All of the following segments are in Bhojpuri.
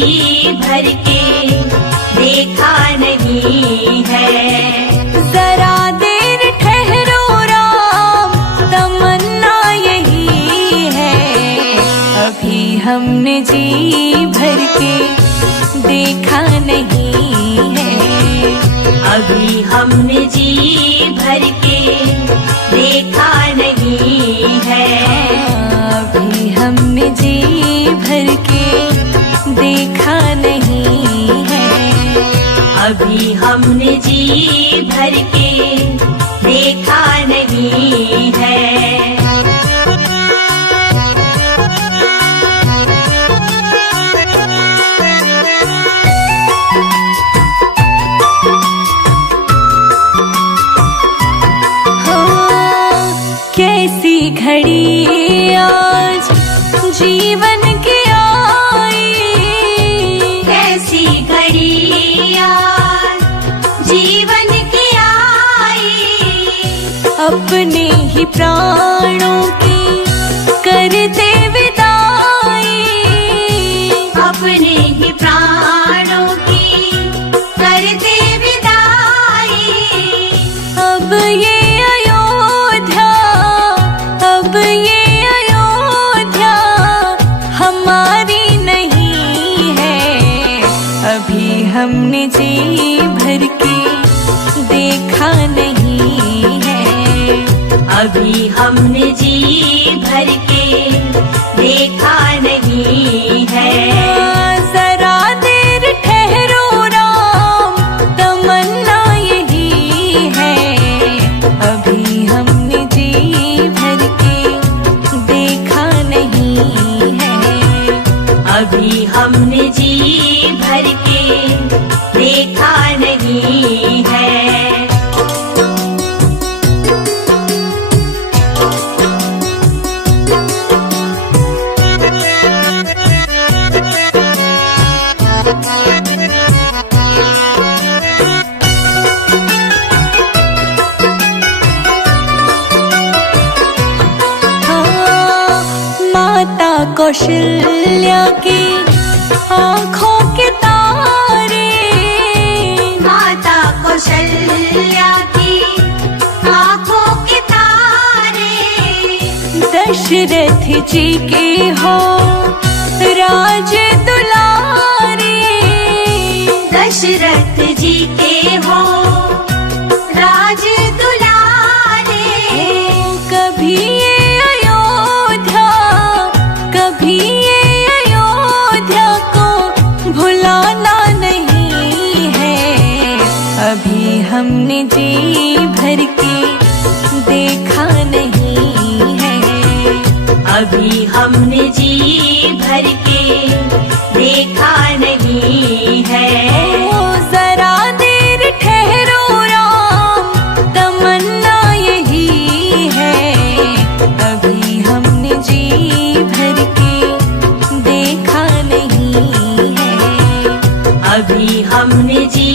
भर के देखा नहीं है। जरा देर ठहरो राम, तमन्ना यही है। अभी हमने जी भर के देखा नहीं है। अभी हमने जी भर के देखा नहीं है। अभी हमने जी भर के देखा नहीं है। अभी हमने जी भर के देखा नहीं है। कैसी घड़ी आज जीवन की आई, कैसी घड़ी आज जीवन की आई। अपने ही प्राणों की करते विदाई, अपने ही प्राणों की करते विदाई। अब ये अब ये अयोध्या हमारी नहीं है। अभी हमने जी भर के देखा नहीं है। अभी हमने जी भर के देखा नहीं है। जरा देर ठहरो राम, तमन्ना यही है। अभी हमने जी भर के देखा नहीं है। अभी हमने जी भर के देखा नहीं है। माता कौशल्या की आँखों के तारे, माता कौशल्या की आँखों के तारे। दशरथ जी के हो राज दुलारे, दशरथ जी के हो राज दुलारे। कभी ये अयोध्या, कभी ये अयोध्या को भुलाना नहीं है। अभी हमने जी भर के देखा नहीं है। अभी हमने जी भर के देखा नहीं है। जरा देर ठहरो राम, तमन्ना यही है। अभी हमने जी भर के देखा नहीं है। अभी हमने जी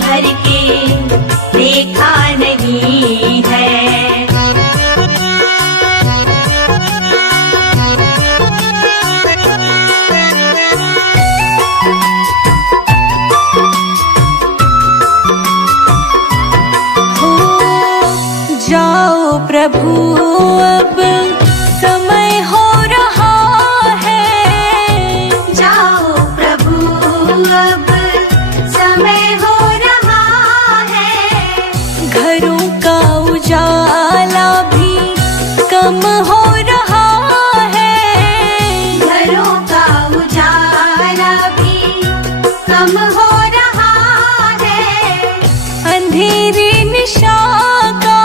भर के देखा नहीं है। जाओ प्रभु अब समय हो रहा है। जाओ प्रभु अब समय हो रहा है। घरों का उजाला भी कम हो रहा है। घरों का उजाला भी कम हो रहा है। अंधेरी निशा का,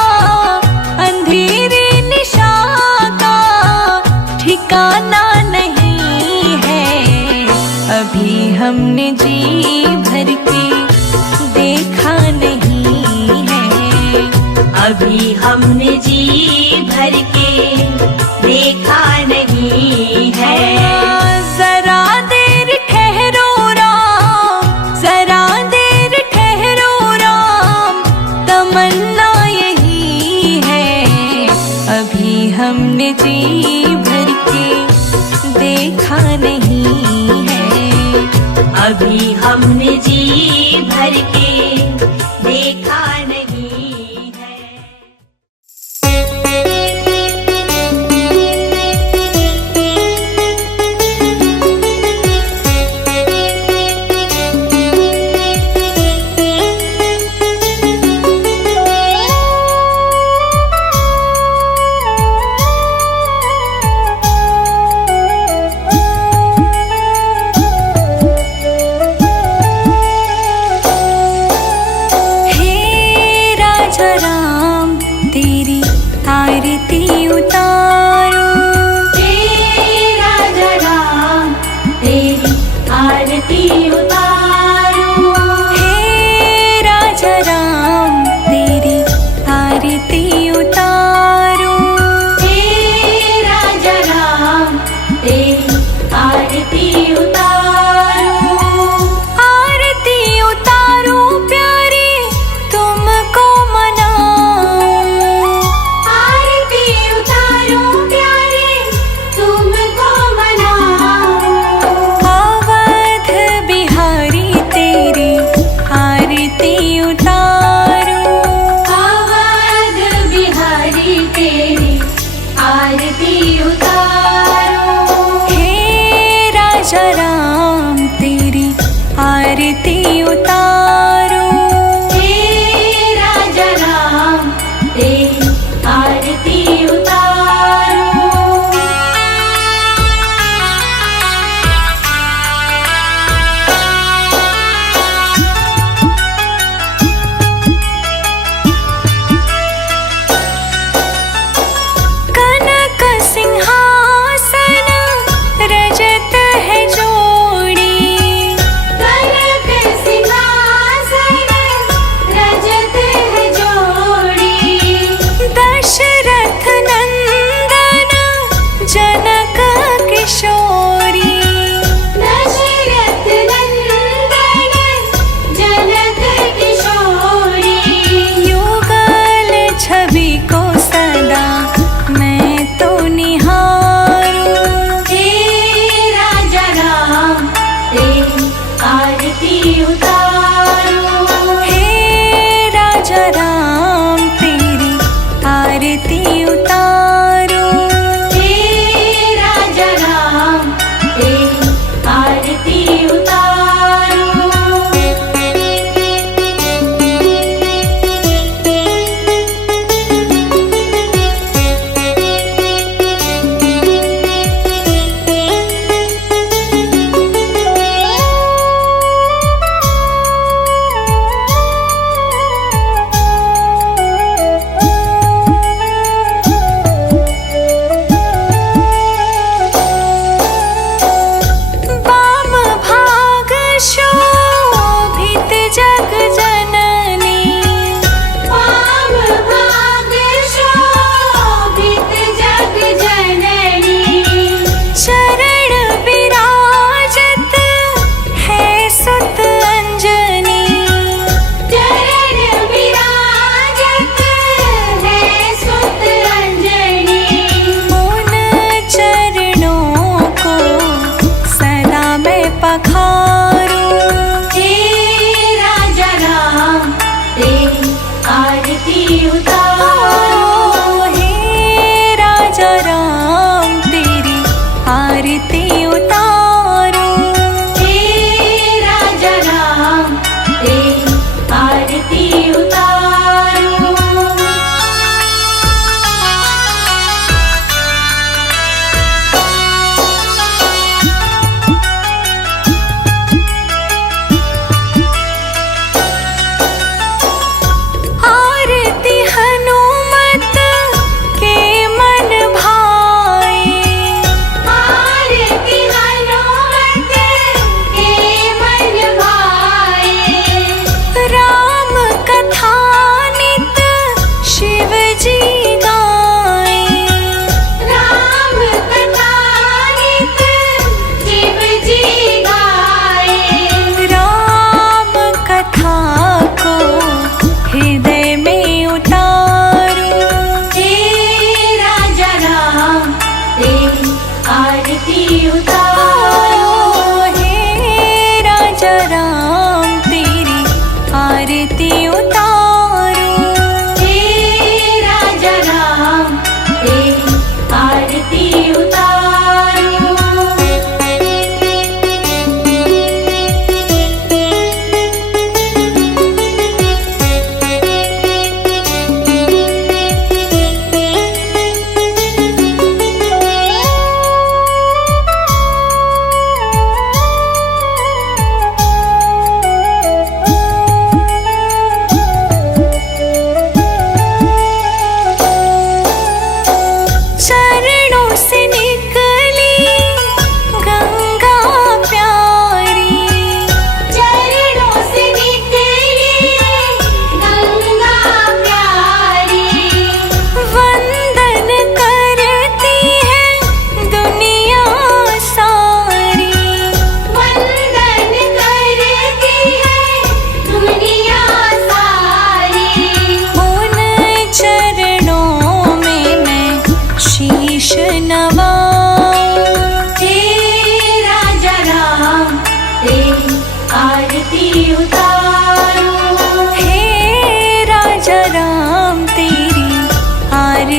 अंधेरी निशा का ठिकाना नहीं है। अभी हमने जी भर के देखा नहीं है। अभी हमने जी भर के देखा नहीं है। जरा देर ठहरो राम, जरा देर ठहरो राम, तमन्ना यही है। अभी हमने जी भर के देखा नहीं है। हमने जी भर के देखा नहीं है।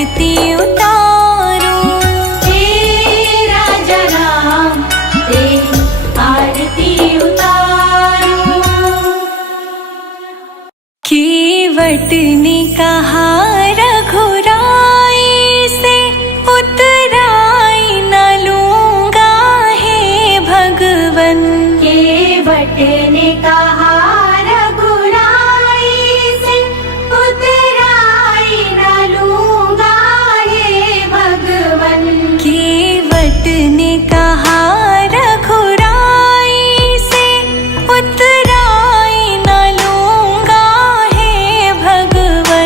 आरती उतारूं। हे राजा राम तेरी आरती उतारूं। केवट ने कहा रघुराई से उतराई न लूंगा हे भगवन। केवट ने कहा रघुराई से उतराई न लूंगा हे भगवन। केवट ने कहा रघुराई से उतराई न लूंगा हे भगवन।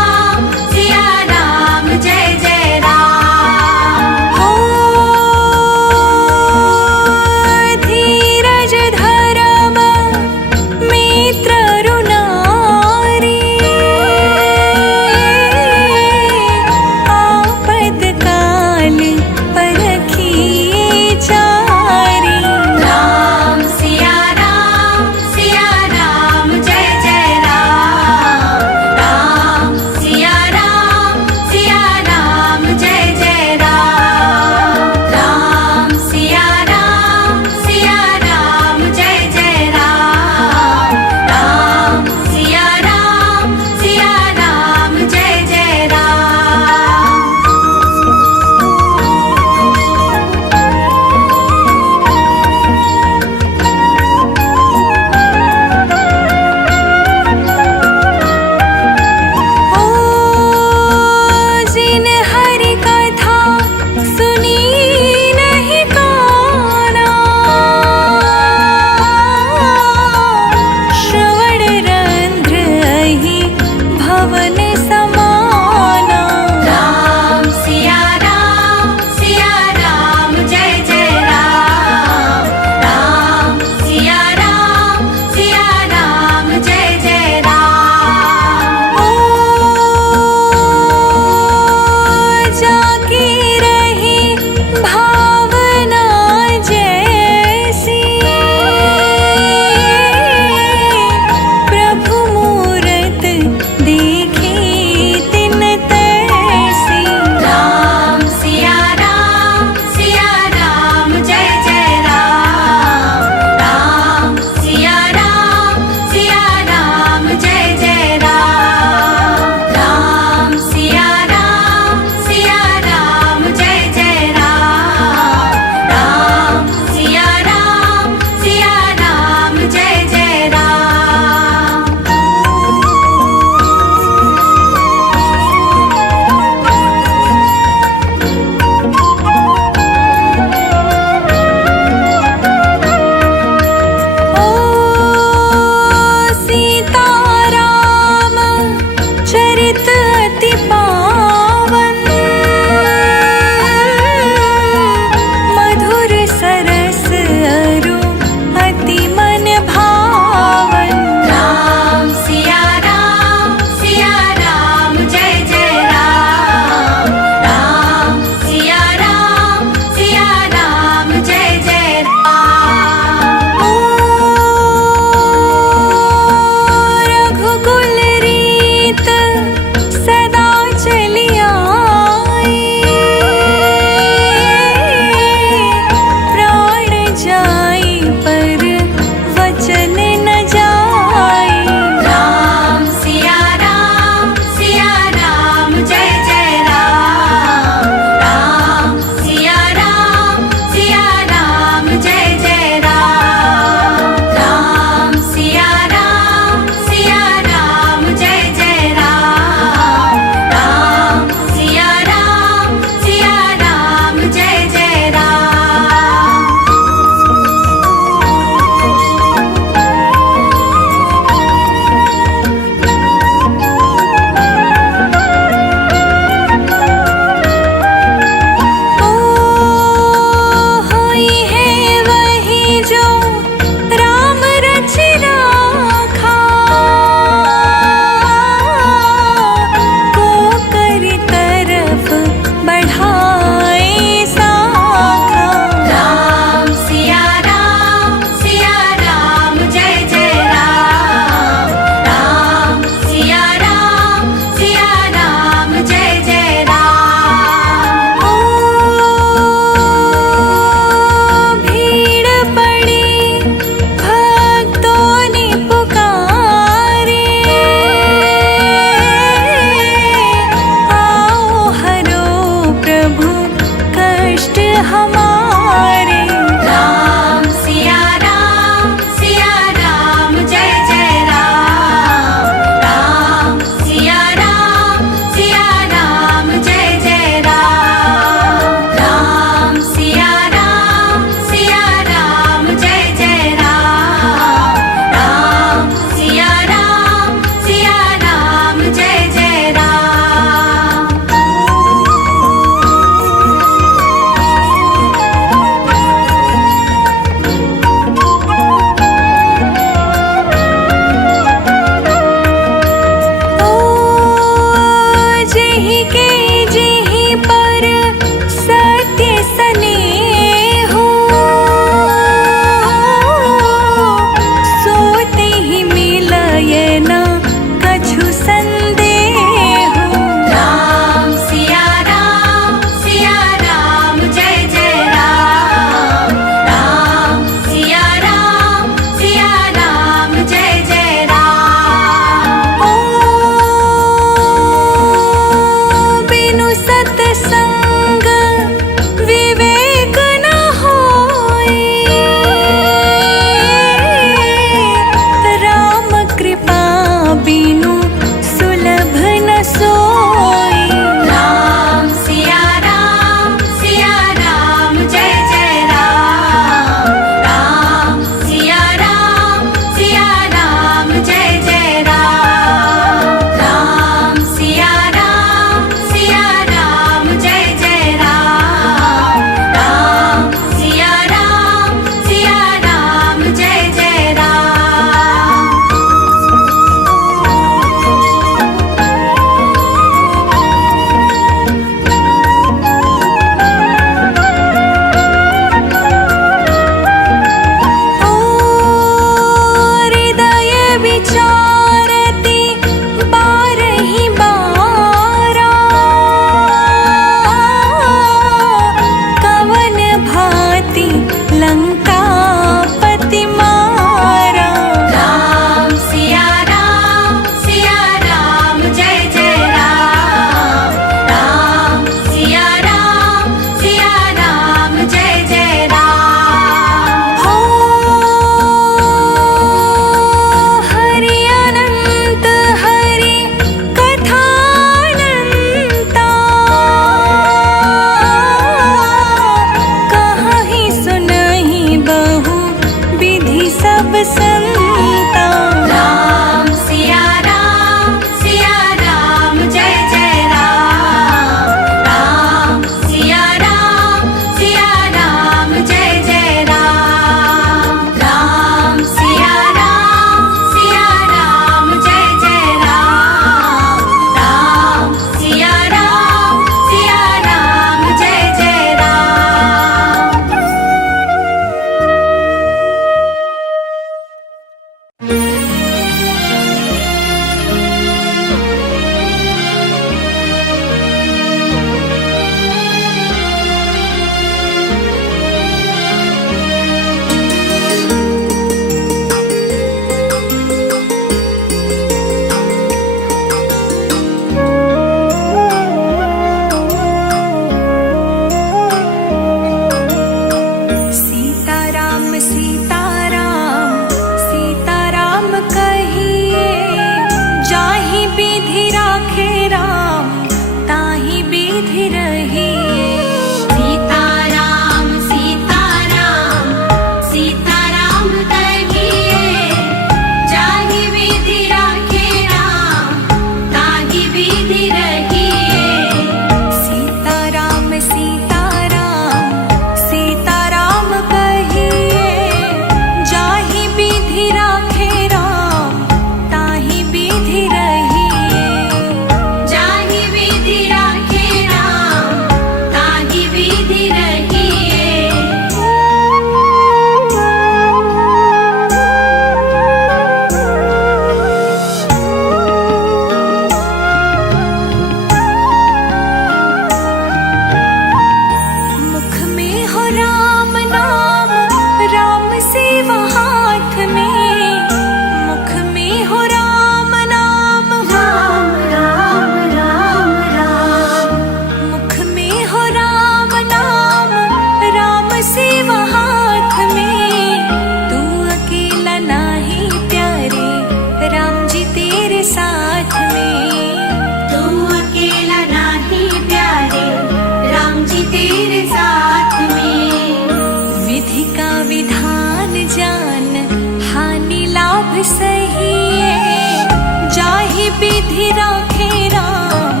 विधि राखे राम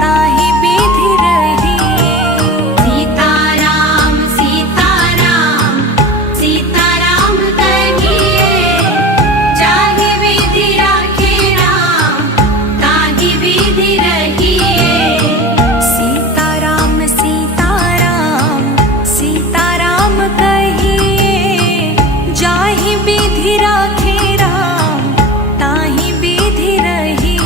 ताहि विधि रहिए। सीताराम सीताराम सीताराम कहिए, जाहि विधि राखे राम ताहि विधि रहिए। सीताराम सीताराम सीताराम कहिए, जाहि विधि राखे राम ताहि विधि रहिए।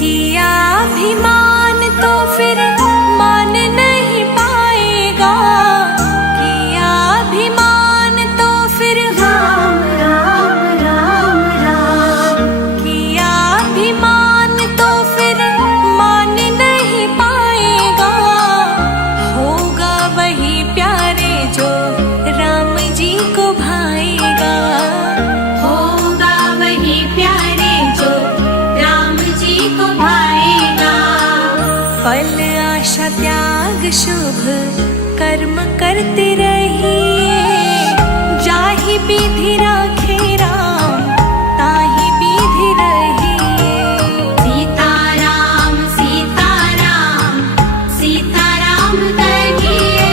किया अभिमान तो फिर मान नहीं पाएगा, किया अभिमान तो फिर राम राम राम राम, किया अभिमान तो फिर मान नहीं पाएगा। होगा वही प्यारे जो राम जी को भाएगा। होगा वही प्यारे जो राम जी को भाएगा। फल आशा त्याग शुभ कर्म करते रहिए, जाहि विधि राखे राम ताहि विधि रहिए। सीताराम सीताराम सीताराम कहिए,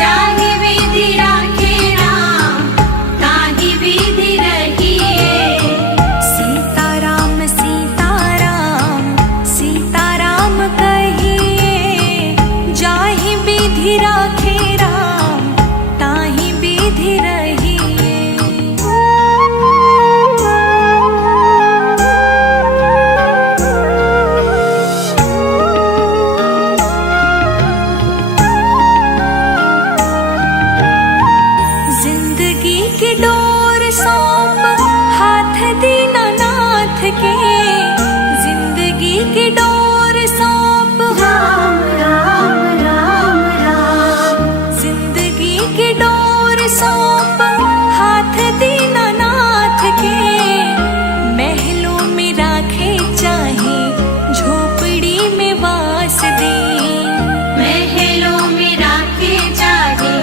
जाहि विधि राखे राम ताहि विधि रहिए। सीताराम सीताराम सीताराम कहिए, जाहि विधि राखे राम ताहि विधि रहिए। जिंदगी की डोर सौंप हाथ दीनानाथ के, जिंदगी की डोर सौंप राम राम राम राम, जिंदगी की डोर सौंप हाथ दीनानाथ के। महलों में राखे चाहे झोपड़ी में वास दे, महलों में राखे चाहे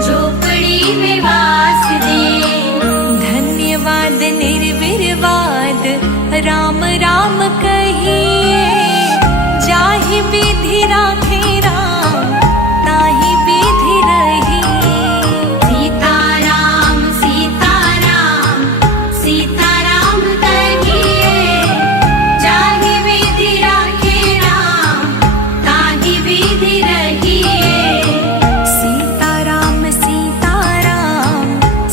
झोपड़ी में वास दे। धन्यवाद निर्विवाद राम राम कहिए, जाहि विधि राखे राम ताहि विधि रहिए। सीताराम सीताराम सीताराम कहिए, जाहि विधि राखे राम ताहि विधि रहिए। सीताराम सीताराम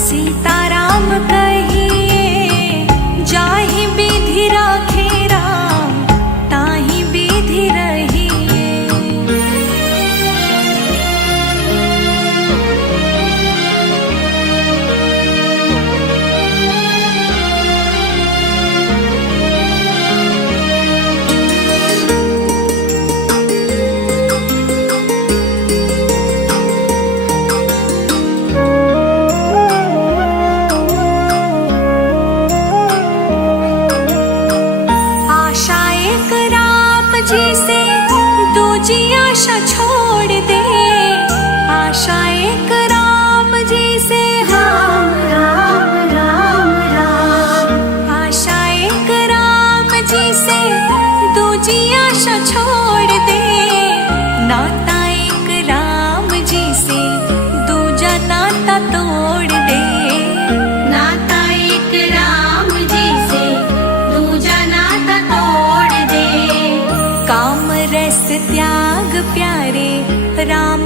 सीताराम कहिए, जाहि विधि राखे राम ताहि विधि रहिए। आशा एक राम जी से दूजी आशा छोड़ दे, आशा एक राम जी से राम राम राम राम, आशा एक राम जी से दूजी आशा छोड़ दे। नाता एक राम जी से दूजा नाता तोड़ दे। नाता एक राम जी से दूजा नाता तोड़ दे। काम रस त्याग प्यारे राम